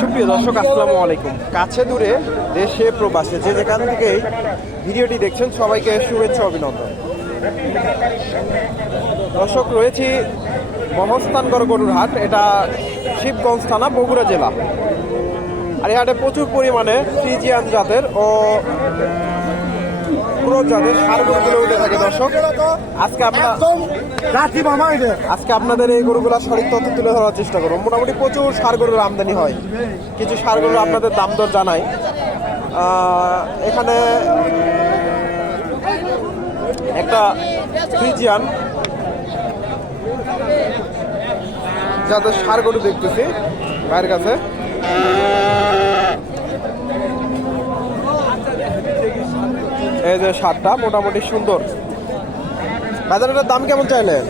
সুপ্রিয় দর্শক, আসসালামু আলাইকুম। কাছে দূরে দেশে প্রবাসে যে যেখান থেকেই ভিডিওটি দেখছেন, সবাইকে শুভেচ্ছা, অভিনন্দন। দর্শক, রয়েছি মহস্থানগড় গরুর হাট এটা শিবগঞ্জ থানা, বগুড়া জেলা। আর এই হাটে প্রচুর পরিমাণে ফ্রিজিয়ান জাতের ও ক্রোজ জাতের সার গরুগুলো উঠে থাকে দর্শক। আজকে আপনার মামা আজকে আপনাদের এই গরুগুলো সঠিক তথ্য তুলে ধরার চেষ্টা করব। মোটামুটি প্রচুর সার গরুর আমদানি হয়। কিছু সার আপনাদের দাম দর জানাই। এখানে একটা ফ্রিজিয়ান যাদের সার গরু দেখতেছি ভাইয়ের কাছে। এই যে শার্টটা মোটামুটি সুন্দর। বাজারের দাম কেমন চাইলেন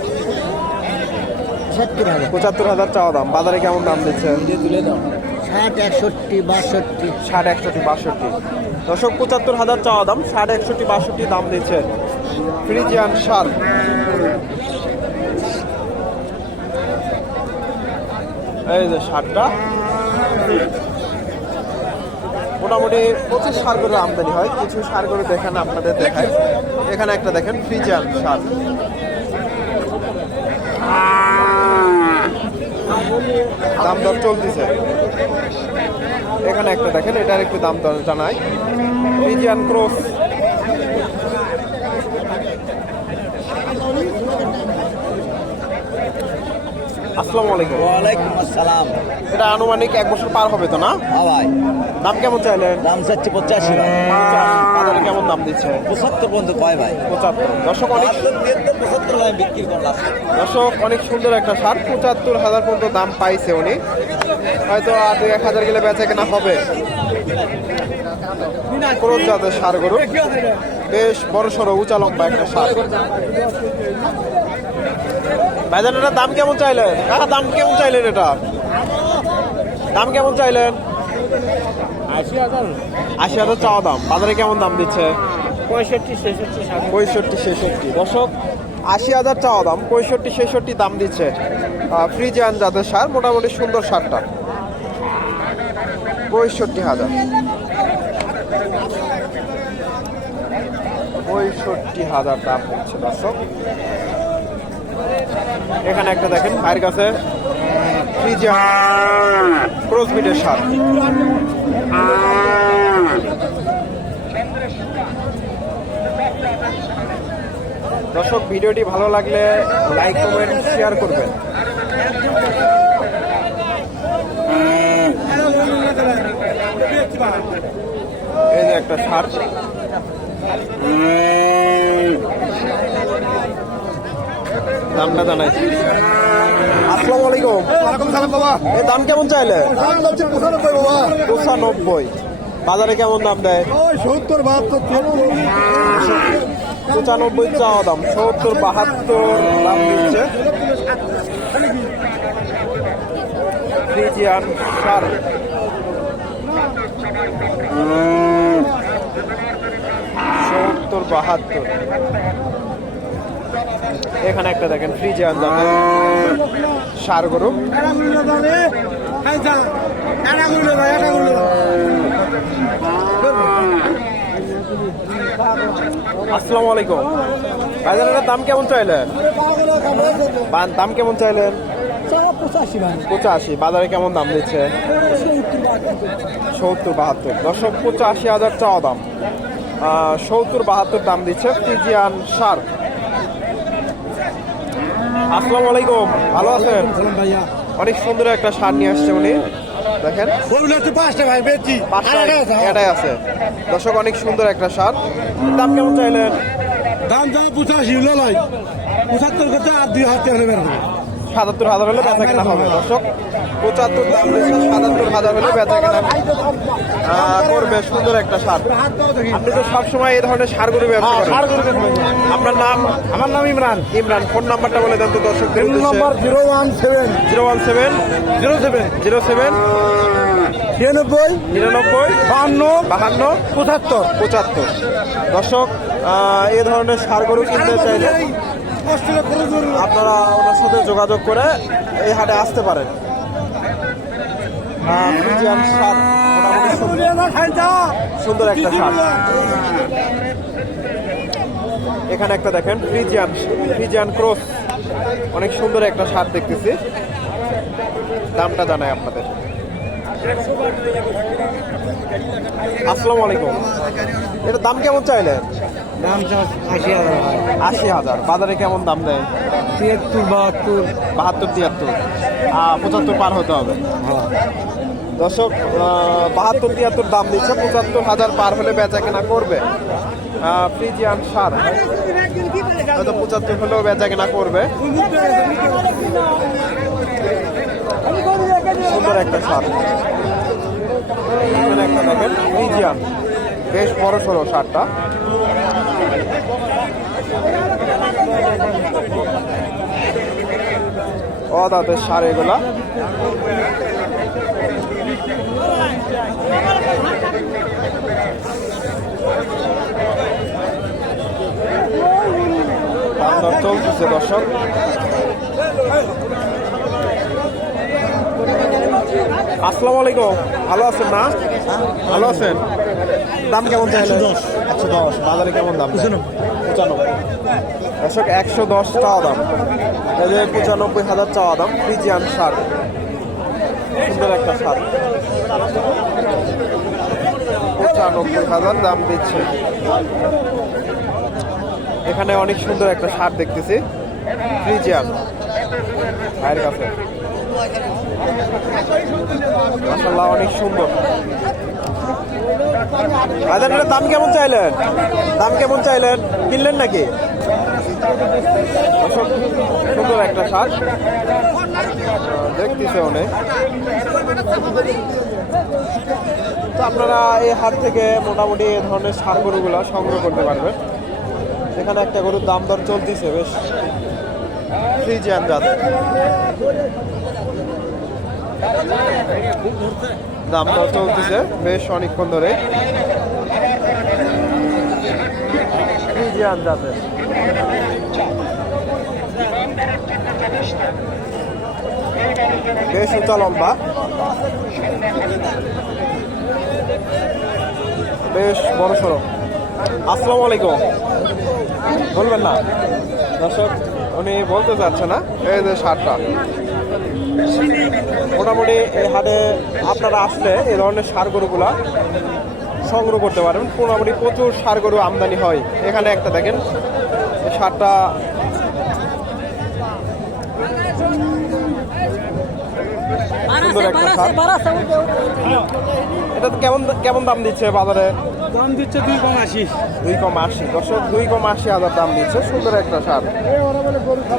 পঁচাত্তর হাজার চাওয়া দাম। বাজারে কেমন দাম দিচ্ছে? তুলে ষাট একষট্টি বাষট্টি। ষাট একষট্টি বাষট্টি। দশক পঁচাত্তর হাজার চাওয়া দাম ষাট একষট্টি বাষট্টি দাম দিচ্ছে। ফ্রিজিয়ান সার এই যে সারটা মোটামুটি প্রচুর সার করে আমদানি হয়, কিছু সার করে দেখেন আপনাদের দেখায়। এখানে একটা দেখেন, ফ্রিজিয়ান সার। দাম দর চলতেছে। এখানে একটা দেখেন, এটার একটু দাম দর জানাই। ফ্রিজিয়ান ক্রস আসসালামু আলাইকুম। ওয়ালাইকুম আসসালাম। এটা আনুমানিক এক বছর পার হবে তো না? হ্যাঁ ভাই। দাম কেমন চাইলেন? দাম চাচ্ছি পঁচাশি বাজারে কেমন দাম দিচ্ছে? পঁচাত্তর পর্যন্ত কয় ভাই। পঁচাত্তর। দর্শক অনেক পঁচাত্তর বিক্রি করলাম। দর্শক অনেক সুন্দর একটা সার। পঁচাত্তর হাজার পর্যন্ত দাম পাইছে উনি। হয়তো আর দুই এক হাজার গেলে বেচা কেনা হবে। জাতের সার গরু। বেশ বড় সড়ো উঁচা লম্বা একটা সার। ভাইজান এটার দাম কেমন চাইলেন? কাকা দাম কেমন চাইলেন এটা? দাম কেমন চাইলেন? আশি হাজার। আশি হাজার চাওয়া দাম। বাজারে কেমন দাম দিচ্ছে? পঁয়ষট্টি ছেষট্টি পঁয়ষট্টি ছেষট্টি। দশক আশি হাজার চাওয়া দাম পঁয়ষট্টি ছেষট্টি দাম দিচ্ছে। ফ্রিজিয়ান জাতের সার মোটামুটি সুন্দর সারটা। পঁয়ষট্টি হাজার। পঁয়ষট্টি হাজার দাম হচ্ছে দর্শক। এখানে একটা দেখেন, ভাইয়ের কাছে ক্রসবিটের সার। দর্শক, ভিডিওটি ভালো লাগলে লাইক, কমেন্ট, শেয়ার করবেন। এই যে একটা ছাড় দামটা জানাই আসসালামু আলাইকুম। এই দাম কেমন চাইলে? পঁচানব্বই বাজারে কেমন দাম দেয়? সত্তর বাহাত্তর পঁচানব্বই চাওয়া দাম সত্তর বাহাত্তর দাম দিচ্ছে। Friesian sir. সত্তর বাহাত্তর। এখানে একটা দেখেন ফ্রিজিয়ান দামে সার গরু। আসসালামু আলাইকুম। বাজারের দাম কেমন চাইলেন? দাম কেমন চাইলেন? পঁচাশি। বাজারে কেমন দাম দিচ্ছে? সত্তর বাহাত্তর। দশক পঁচাশি হাজার চাওয়া দাম। সত্তর বাহাত্তর দাম দিচ্ছে ফ্রিজিয়ান সার। আসসালামু আলাইকুম। ভালো আছেন? ভাইয়া। অনেক সুন্দর একটা সার নিয়ে আসছে উনি। দেখেন। পাঁচটা ভাই বেচি এটাই আছে। দর্শক অনেক সুন্দর একটা সার দাম কেমন চাইলেন? দাম দাম পঁচাশি লয় পঁচাত্তর করতে আর দুই হাজার টাকা সাতাত্তর হাজার হলে বেচা কেনা হবে। দর্শক পঁচাত্তর দাম সাতাত্তর হাজার হলে বেচা কেনা করবে সুন্দর একটা সার। আপনি তো সবসময় এই ধরনের সার গরু ব্যবসা করেন। আপনার নাম? আমার নাম ইমরান। ইমরান ফোন নাম্বারটা বলে দেন তো দর্শক নম্বর zero one seven. Zero one seven? Zero seven. Zero seven? তিরানব্বই নিরানব্বই? বাহান্ন। বাহান্ন? পঁচাত্তর। পঁচাত্তর। দর্শক এ ধরনের সার গরু কিনতে চাইলে আপনারা ওনার সাথে যোগাযোগ করে এই হাটে আসতে পারেন। সুন্দর। একটা সার। এখানে একটা দেখেন ফ্রিজিয়ান ফ্রিজিয়ান ক্রস। অনেক সুন্দর একটা সার দেখতেছি। দামটা জানাই আপনাদের। আসসালামু আলাইকুম। এটার দাম কেমন চাইলেন? দাম আশি হাজার আশি হাজার। বাজারে কেমন দাম দেয়? তিয়াত্তর বাহাত্তর। বাহাত্তর তিয়াত্তর। পঁচাত্তর পার হতে হবে। দর্শক বাহাত্তর তিয়াত্তর দাম দিচ্ছে। পঁচাত্তর হাজার পার হলে বেচা কেনা করবে। Friesian sir. হয়তো পঁচাত্তর হলেও বেচা কেনা করবে। সুন্দর একটা সার এখানে একটা দেখেন ফ্রিজিয়ান বেশ বড় সড়ো সারটা অদাতের সার এগুলা। দর্শক। আসসালামু আলাইকুম। ভালো আছেন না? ভালো আছেন? দাম কেমন চাইলে একশো দশ। বাজারে কেমন দাম পঁচানব্বই। দর্শক একশো দশ চাওয়া দাম। যে পঁচানব্বই হাজার চাওয়া দাম ফ্রিজিয়ান সার সুন্দর একটা সার পঁচানব্বই হাজার দাম দিচ্ছে। এখানে অনেক সুন্দর একটা সার দেখতেছি। ফ্রিজিয়ান। ভাইয়ের কাছে। মাসাল্লাহ অনেক সুন্দর। বাজার এটার দাম কেমন চাইলেন? দাম কেমন চাইলেন? কিনলেন নাকি? সুন্দর একটা সার দেখতেছে অনেক। তো আপনারা এই হাট থেকে মোটামুটি এই ধরনের সার গরুগুলা সংগ্রহ করতে পারবেন। এখানে একটা গরুর দাম দর চলতেছে, বেশ। ফ্রিজিয়ান জাত। দাম চলতেছে বেশ অনেকক্ষণ ধরে। বেশ উঁচা লম্বা। বেশ বড় সড়ো। আসসালামু আলাইকুম। বলবেন না। দর্শক, উনি বলতে চাচ্ছে না, এই যে সারটা মোটামুটি এই হাটে আপনারা আসলে এ ধরনের সার গরুগুলা সংগ্রহ করতে পারেন মোটামুটি প্রচুর সার গরু আমদানি হয়। এখানে একটা দেখেন সারটা সুন্দর একটা সার। এটা তো কেমন কেমন দাম দিচ্ছে বাজারে? দাম দিচ্ছে দুই কম আশি। দুই কম আশি। দর্শক দুই কম আশি হাজার দাম দিচ্ছে। সুন্দর একটা সার।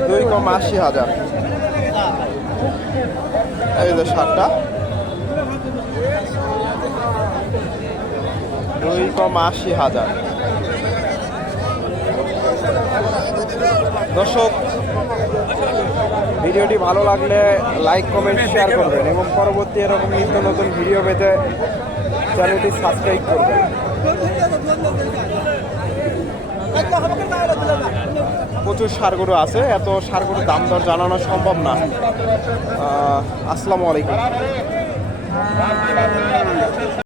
দুই কম আশি হাজার। এই যে সারটা। দুই কম আশি হাজার। দর্শক, ভিডিওটি ভালো লাগলে লাইক, কমেন্ট, শেয়ার করবেন এবং পরবর্তী এরকম নিত্য নতুন ভিডিও পেতে চ্যানেলটি সাবস্ক্রাইব করবেন। প্রচুর সারগরু আছে এত সারগরুর দাম দর জানানো সম্ভব না। আসসালামু আলাইকুম।